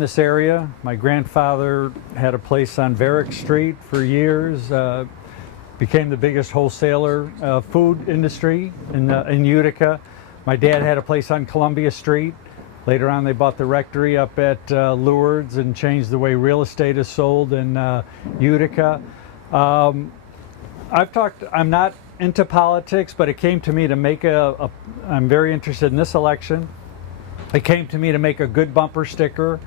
This area. My grandfather had a place on Varick Street for years, became the biggest wholesaler food industry in Utica. My dad had a place on Columbia Street. Later on they bought the rectory up at Lourdes and changed the way real estate is sold in Utica. I'm not into politics, but it came to me to make I'm very interested in this election. It came to me to make a good bumper sticker,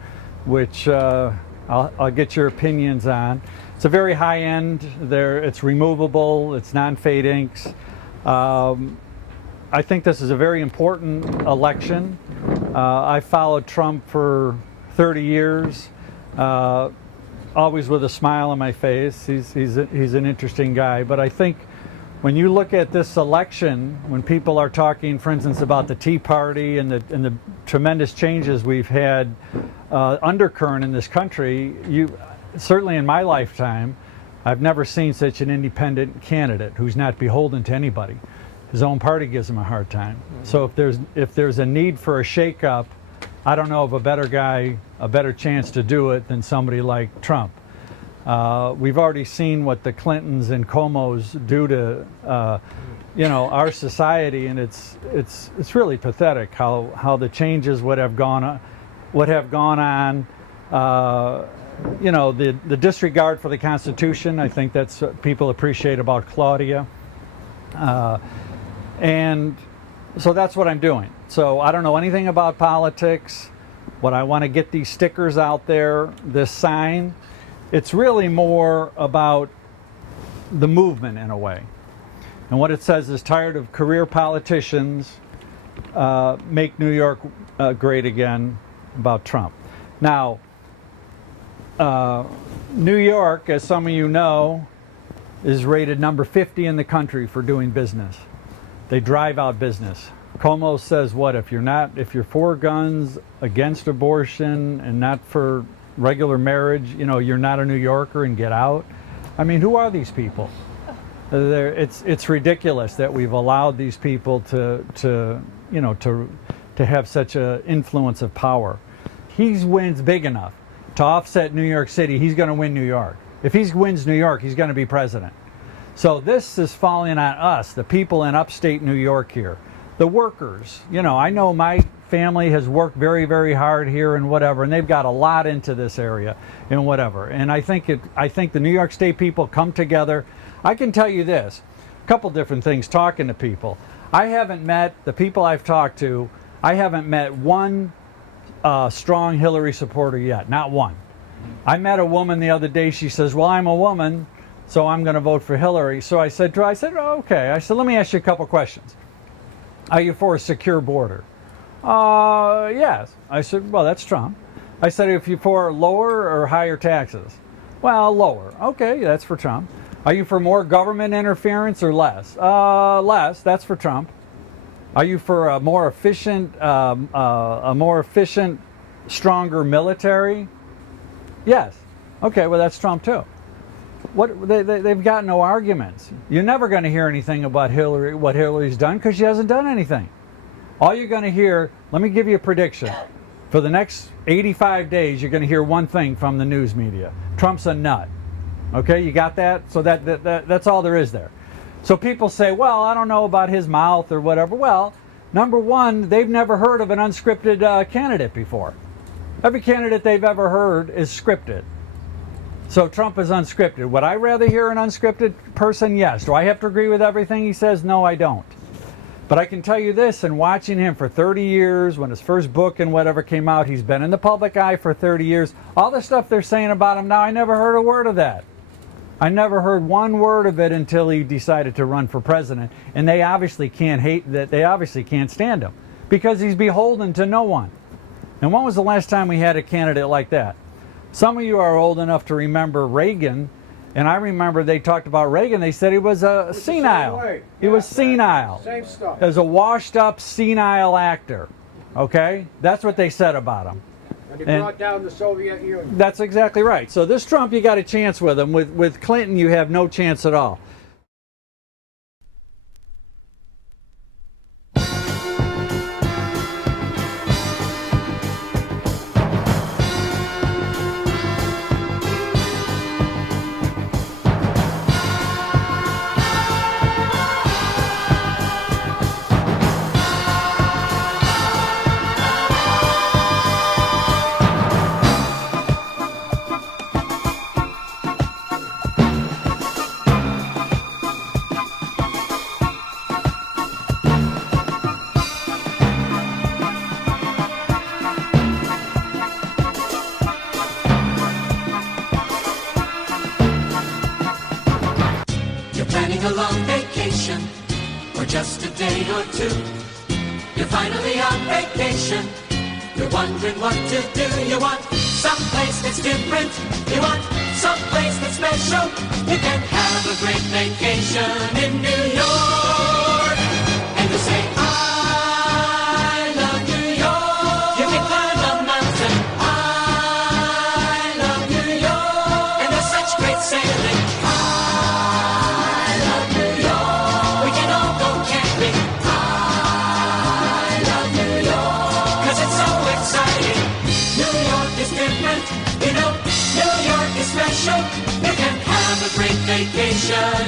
which I'll get your opinions on. It's a very high end. It's removable. It's non-fade inks. I think this is a very important election. I followed Trump for 30 years, always with a smile on my face. He's an interesting guy. But I think when you look at this election, when people are talking, for instance, about the Tea Party and the tremendous changes we've had undercurrent in this country, certainly in my lifetime, I've never seen such an independent candidate who's not beholden to anybody. His own party gives him a hard time. Mm-hmm. So if there's a need for a shakeup, I don't know of a better chance to do it than somebody like Trump. We've already seen what the Clintons and Comos do to, our society, and it's really pathetic how the changes would have gone on. The disregard for the Constitution. I think that's what people appreciate about Claudia, and so that's what I'm doing. So I don't know anything about politics. What I want to get these stickers out there, this sign. It's really more about the movement in a way. And what it says is, tired of career politicians, make New York great again, about Trump. Now, New York, as some of you know, is rated number 50 in the country for doing business. They drive out business. Cuomo says, what, if you're for guns, against abortion, and not for regular marriage, you're not a New Yorker and get out. I mean, who are these people? It's ridiculous that we've allowed these people to have such an influence of power. He wins big enough to offset New York City. He's going to win New York. If he wins New York, he's going to be president. So this is falling on us, the people in upstate New York here, the workers. I know my family has worked very, very hard here and whatever, and they've got a lot into this area and whatever. And I think the New York State people come together. I can tell you this, a couple different things talking to people. I haven't met the people I've talked to. I haven't met one strong Hillary supporter yet, not one. I met a woman the other day. She says, well, I'm a woman, so I'm going to vote for Hillary. So I said, oh, okay. I said, let me ask you a couple questions. Are you for a secure border? Yes. I said, well, that's Trump. I said, if you're for lower or higher taxes? Well, lower. Okay, that's for Trump. Are you for more government interference or less? Less. That's for Trump. Are you for a more efficient, stronger military? Yes. Okay, well, that's Trump too. They've got no arguments. You're never going to hear anything about Hillary, what Hillary's done, because she hasn't done anything. All you're going to hear, let me give you a prediction. For the next 85 days, you're going to hear one thing from the news media. Trump's a nut. Okay, you got that? So that's all there is there. So people say, well, I don't know about his mouth or whatever. Well, number one, they've never heard of an unscripted candidate before. Every candidate they've ever heard is scripted. So Trump is unscripted. Would I rather hear an unscripted person? Yes. Do I have to agree with everything he says? No, I don't. But I can tell you this, in watching him for 30 years, when his first book and whatever came out, he's been in the public eye for 30 years. All the stuff they're saying about him now, I never heard a word of that. I never heard one word of it until he decided to run for president. And they obviously can't stand him because he's beholden to no one. And when was the last time we had a candidate like that? Some of you are old enough to remember Reagan, and I remember they talked about Reagan. They said he was senile. He was senile. Same stuff. As a washed-up, senile actor. Okay? That's what they said about him. And he brought down the Soviet Union. That's exactly right. So this Trump, you got a chance with him. With Clinton, you have no chance at all. a long vacation, or just a day or two. You're finally on vacation. You're wondering what to do. You want someplace that's different. You want someplace that's special. You can have a great vacation in New York. And you say, I love New York. You can climb a mountain. I love New York. And there's such great sailing. I love New York. We can all go camping. I love New York. 'Cause it's so exciting. New York is different. You know, New York is special. You can have a great vacation